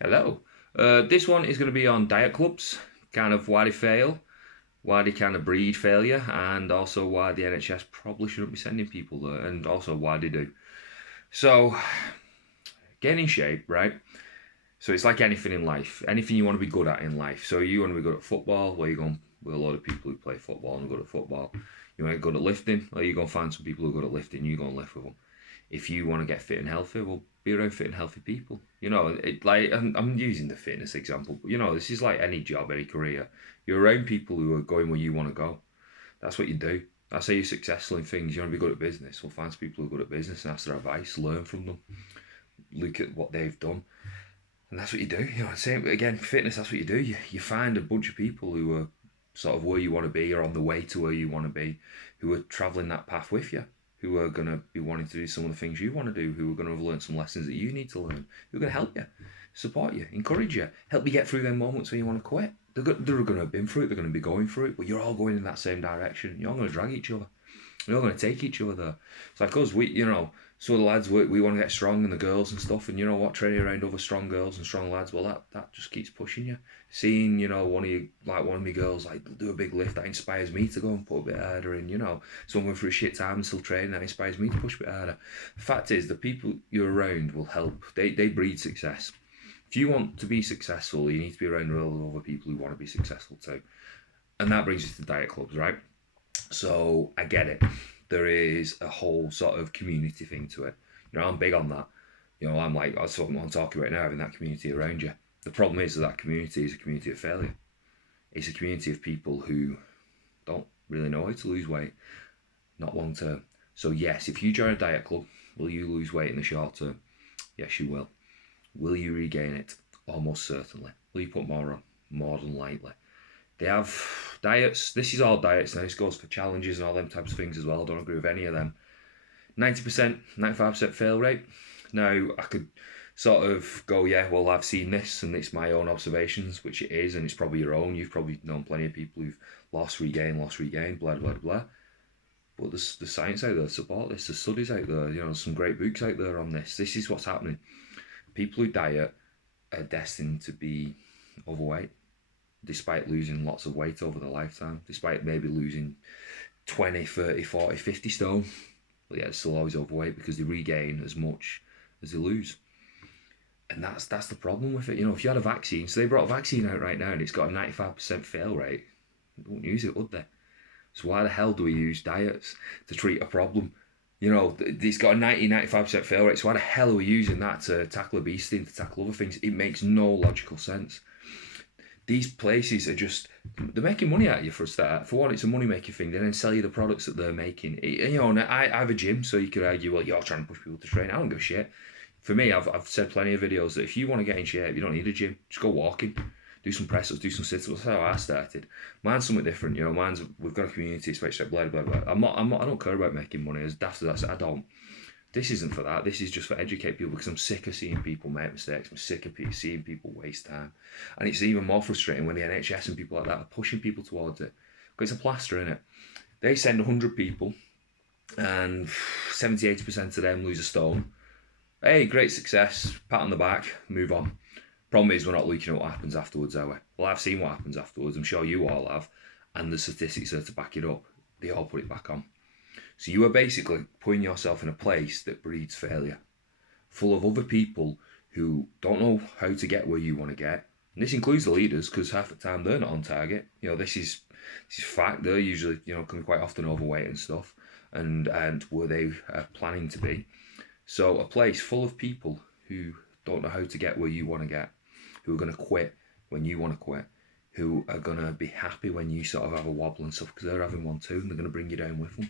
Hello. This one is going to be on diet clubs, kind of why they fail, why they kind of breed failure, and also why the NHS probably shouldn't be sending people there, and also why they do. So, getting in shape, right? So it's like anything in life, anything you want to be good at in life. So you want to be good at football, well, you're going with a lot of people who play football and are good at football. You want to get good at lifting, well, you're going to find some people who are good at lifting, you go and lift with them. If you want to get fit and healthy, well, be around fit and healthy people. I'm using the fitness example, but this is like any job, any career. You're around people who are going where you want to go. That's what you do. That's how you're successful in things. You want to be good at business. Well, find some people who are good at business and ask their advice, learn from them, look at what they've done, and that's what you do. Same again, fitness. That's what you do. You find a bunch of people who are sort of where you want to be or on the way to where you want to be, who are traveling that path with you, who are going to be wanting to do some of the things you want to do, who are going to have learned some lessons that you need to learn, who are going to help you, support you, encourage you, help you get through them moments when you want to quit. They're going to have been through it, they're going to be going through it, but you're all going in that same direction. You're all going to drag each other. We're all going to take each other there. It's like us, so the lads, we want to get strong and the girls and stuff, and you know what, training around other strong girls and strong lads, well, that just keeps pushing you. Seeing, one of my girls, like, do a big lift, that inspires me to go and put a bit harder in, someone for a shit time and still training, that inspires me to push a bit harder. The fact is, the people you're around will help. They breed success. If you want to be successful, you need to be around real other people who want to be successful too. And that brings us to diet clubs, right? So I get it. There is a whole sort of community thing to it. I'm big on that. I'm like, that's what I'm talking about now, having that community around you. The problem is that community is a community of failure. It's a community of people who don't really know how to lose weight, not long term. So yes, if you join a diet club, will you lose weight in the short term? Yes, you will. Will you regain it? Almost certainly. Will you put more on? More than likely. They have diets. This is all diets now. This goes for challenges and all them types of things as well. I don't agree with any of them. 90%, 95% fail rate. Now, I could sort of go, yeah, well, I've seen this and it's my own observations, which it is, and it's probably your own. You've probably known plenty of people who've lost, regained, blah, blah, blah. But there's the science out there to support this. There's studies out there, some great books out there on this. This is what's happening. People who diet are destined to be overweight, despite losing lots of weight over their lifetime, despite maybe losing 20, 30, 40, 50 stone. But yeah, it's still always overweight because they regain as much as they lose. And that's the problem with it. If you had a vaccine, so they brought a vaccine out right now and it's got a 95% fail rate, they wouldn't use it, would they? So why the hell do we use diets to treat a problem? It's got a 90-95% fail rate, so why the hell are we using that to tackle obesity and to tackle other things? It makes no logical sense. These places are just, they're making money out of you for a start. For one, it's a money making thing. They then sell you the products that they're making. I have a gym, so you could argue, well, you're trying to push people to train. I don't give a shit. For me, I've said plenty of videos that if you want to get in shape, you don't need a gym. Just go walking, do some press-ups, do some sit-ups. That's how I started. Mine's something different. We've got a community, especially blah blah blah. I don't care about making money. As daft as I don't. This isn't for that. This is just for educate people because I'm sick of seeing people make mistakes. I'm sick of seeing people waste time. And it's even more frustrating when the NHS and people like that are pushing people towards it. Because it's a plaster, innit? They send 100 people and 70-80% of them lose a stone. Hey, great success. Pat on the back. Move on. Problem is we're not looking at what happens afterwards, are we? Well, I've seen what happens afterwards. I'm sure you all have. And the statistics are to back it up. They all put it back on. So you are basically putting yourself in a place that breeds failure, full of other people who don't know how to get where you want to get. And this includes the leaders, because half the time they're not on target. This is fact. They're usually, can be quite often overweight and stuff, and where they are planning to be. So a place full of people who don't know how to get where you want to get, who are going to quit when you want to quit, who are going to be happy when you sort of have a wobble and stuff, because they're having one too, and they're going to bring you down with them.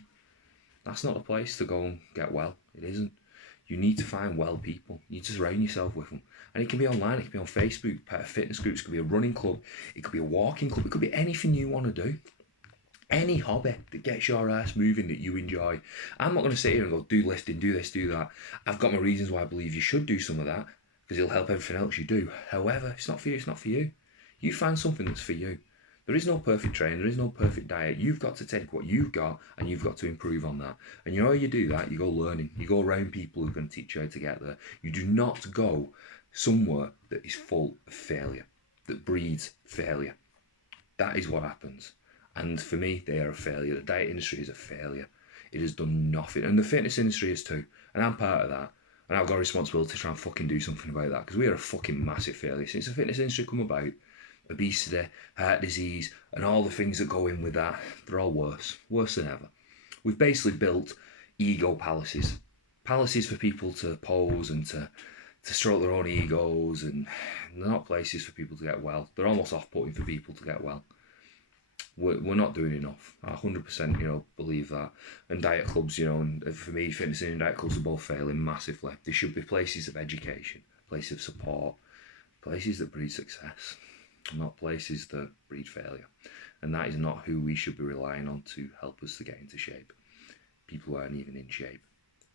That's not a place to go and get well. It isn't. You need to find well people. You need to surround yourself with them. And it can be online, it can be on Facebook, fitness groups, it could be a running club, it could be a walking club, it could be anything you want to do. Any hobby that gets your ass moving that you enjoy. I'm not going to sit here and go, do lifting, do this, do that. I've got my reasons why I believe you should do some of that, because it'll help everything else you do. However, it's not for you, it's not for you. You find something that's for you. There is no perfect training, there is no perfect diet. You've got to take what you've got and you've got to improve on that. And how you do that? You go learning. You go around people who can teach you how to get there. You do not go somewhere that is full of failure, that breeds failure. That is what happens. And for me, they are a failure. The diet industry is a failure. It has done nothing. And the fitness industry is too. And I'm part of that. And I've got a responsibility to try and fucking do something about that, because we are a fucking massive failure. Since the fitness industry come about, obesity, heart disease, and all the things that go in with that, they're all worse than ever. We've basically built ego palaces. Palaces for people to pose and to stroke their own egos, and they're not places for people to get well. They're almost off-putting for people to get well. We're not doing enough. I 100% believe that. And diet clubs, and for me, fitness and diet clubs are both failing massively. They should be places of education, places of support, places that breed success, not places that breed failure. And that is not who we should be relying on to help us to get into shape. People who aren't even in shape.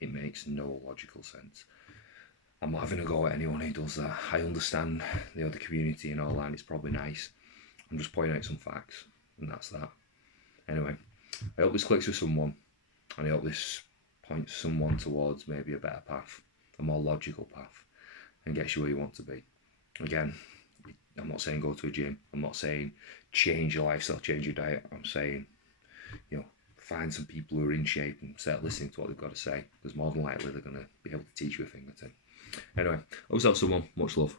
It makes no logical sense. I'm not having a go at anyone who does that. I understand the other community and all that, and it's probably nice. I'm just pointing out some facts, and that's that. Anyway, I hope this clicks with someone, and I hope this points someone towards maybe a better path, a more logical path, and gets you where you want to be. Again, I'm not saying go to a gym. I'm not saying change your lifestyle, change your diet. I'm saying, find some people who are in shape and start listening to what they've got to say, because more than likely they're going to be able to teach you a thing or two. Anyway, I hope that's someone. Much love.